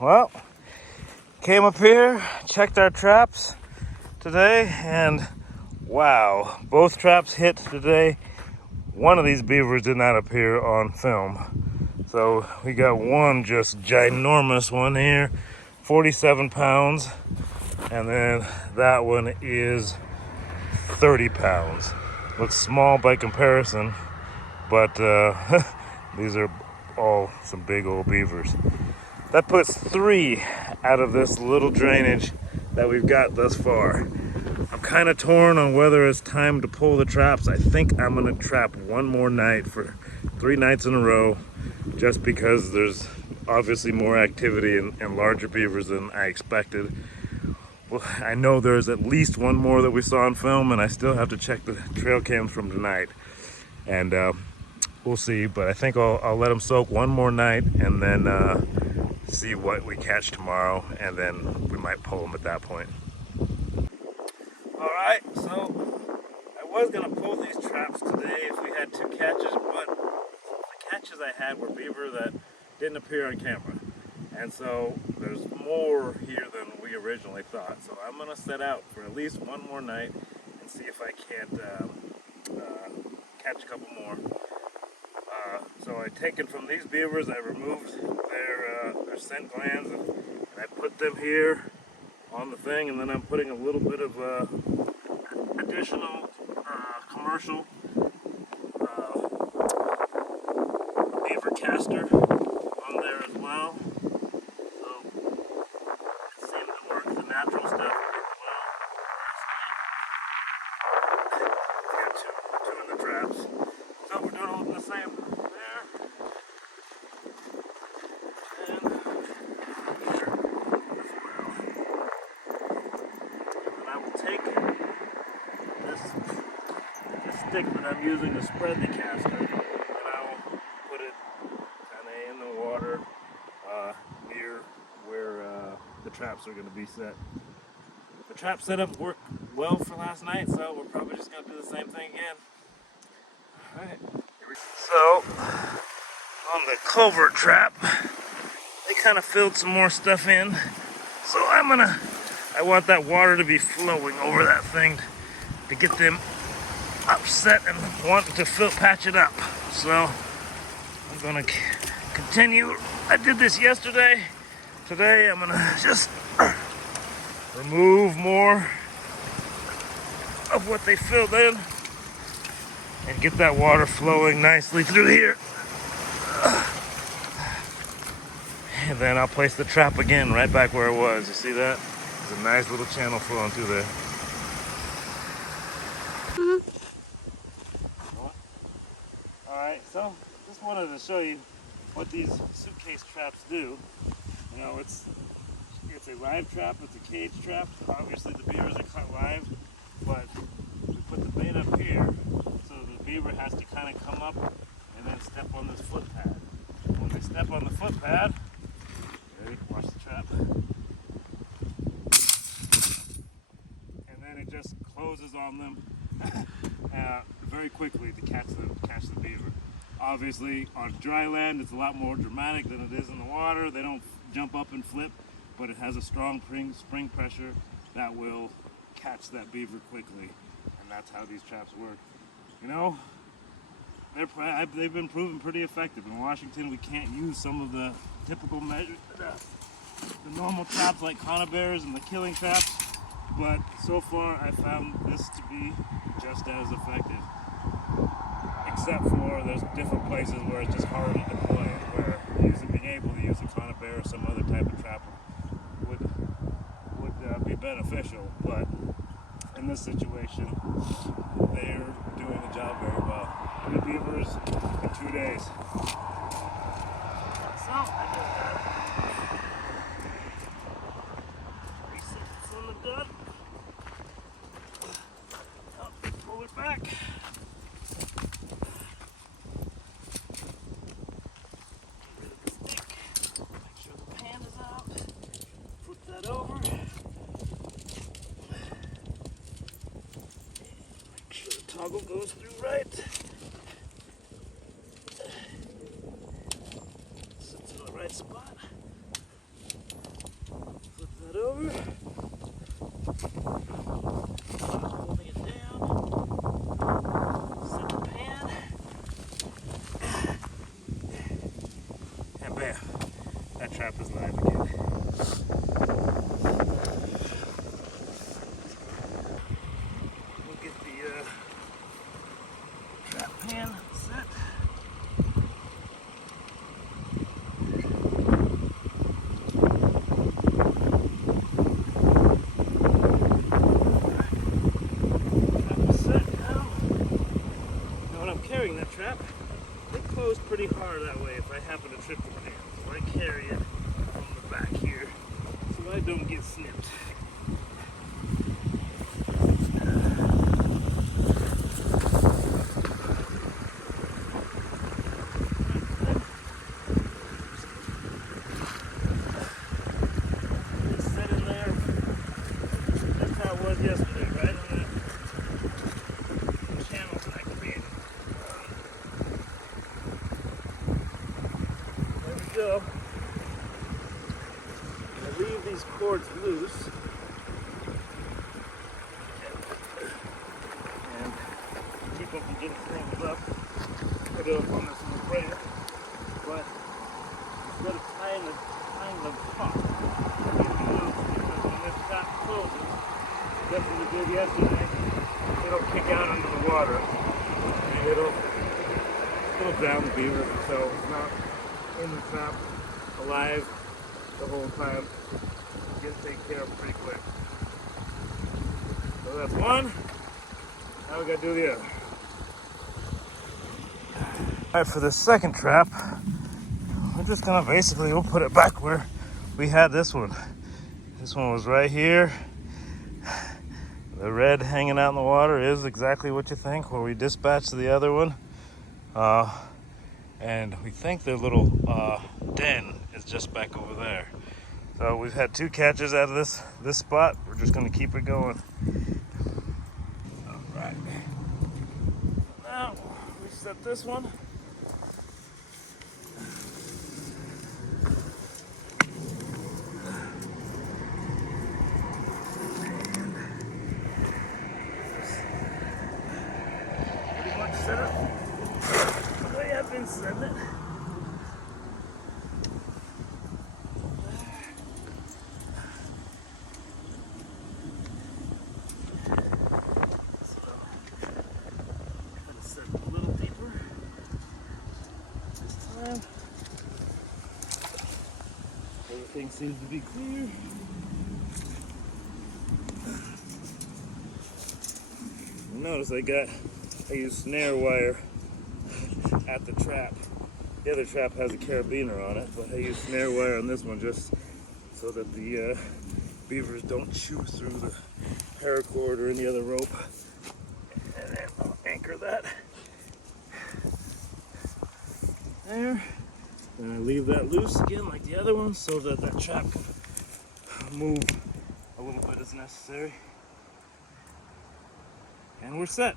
Well, came up here, checked our traps today, and wow, both traps hit today. One of these beavers did not appear on film. So we got one just ginormous one here, 47 pounds, and then that one is 30 pounds. Looks small by comparison, but these are all some big old beavers. That puts 3 out of this little drainage that we've got thus far. I'm kind of torn on whether it's time to pull the traps. I think I'm gonna trap one more night for 3 nights in a row, just because there's obviously more activity and larger beavers than I expected. Well, I know there's at least one more that we saw on film, and I still have to check the trail cams from tonight. And we'll see, but I think I'll let them soak one more night and then see what we catch tomorrow, and then we might pull them at that point. Alright, so I was going to pull these traps today if we had 2 catches, but the catches I had were beaver that didn't appear on camera. And so there's more here than we originally thought. So I'm going to set out for at least one more night and see if I can't catch a couple more. So I taken from these beavers, I removed their scent glands, and I put them here on the thing, and then I'm putting a little bit of additional commercial beaver caster on there as well. So it seemed to work. The natural stuff worked well. Got two in the traps. So we're doing a little the same there. And here as well. And I will take this stick that I'm using to spread the caster, and I will put it kind of in the water near where the traps are going to be set. The trap setup worked well for last night, so we're probably just going to do the same thing again. Alright. So, on the culvert trap, they kind of filled some more stuff in. So I want that water to be flowing over that thing to get them upset and wanting to patch it up. So, I'm gonna continue. I did this yesterday. Today, I'm gonna just remove more of what they filled in and get that water flowing nicely through here. And then I'll place the trap again right back where it was. You see that? There's a nice little channel flowing through there. Alright, so just wanted to show you what these suitcase traps do. You know, it's a live trap, it's a cage trap. Obviously the beavers are caught live, but we put the bait up here, so the beaver has to kind of come up and then step on this foot pad. When they step on the foot pad, ready, watch the trap, and then it just closes on them very quickly to catch the beaver. Obviously on dry land it's a lot more dramatic than it is in the water. They don't jump up and flip, but it has a strong spring pressure that will catch that beaver quickly, and that's how these traps work. You know, they've been proven pretty effective. In Washington, we can't use some of the typical measures, the normal traps like conibears and the killing traps, but so far I found this to be just as effective. Except for there's different places where it's just harder to deploy it, where being able to use a conibear or some other type of trap would be beneficial. But in this situation, they're doing the job very well. 3 beavers in 2 days. So I just got 3/6 in the dud. Oh, pull it back. Toggle goes through right. Sits in the right spot. that trap is live again. We'll get the trap pan set. Carrying that trap, they close pretty hard that way if I happen to trip the pan. So I carry it on the back here so I don't get snipped. Just set in there. That's how it was yesterday, right on that channel that I created. Go. I leave these cords loose and keep them from getting tangled up. Put it up on this little braid, but instead of tying the top, I leave them loose because when this trap closes, just as it did yesterday, it'll kick out into the water and it'll drown the beaver. So it's not in the trap alive the whole time. Get taken care of pretty quick. So that's one. Now we gotta do the other. Alright, for the second trap, we're just gonna we'll put it back where we had this one. This one was right here. The red hanging out in the water is exactly what you think, where we dispatched the other one. And we think their little den is just back over there. So we've had 2 catches out of this spot. We're just gonna keep it going. All right. Now we set this one. Pretty much set up. I've been setting it. So I'm gonna set it a little deeper this time. Everything seems to be clear. Notice I used snare wire at the trap. The other trap has a carabiner on it, but I use snare wire on this one just so that the beavers don't chew through the paracord or any other rope. And then I'll anchor that there. And I leave that loose again like the other one so that that trap can move a little bit as necessary. And we're set.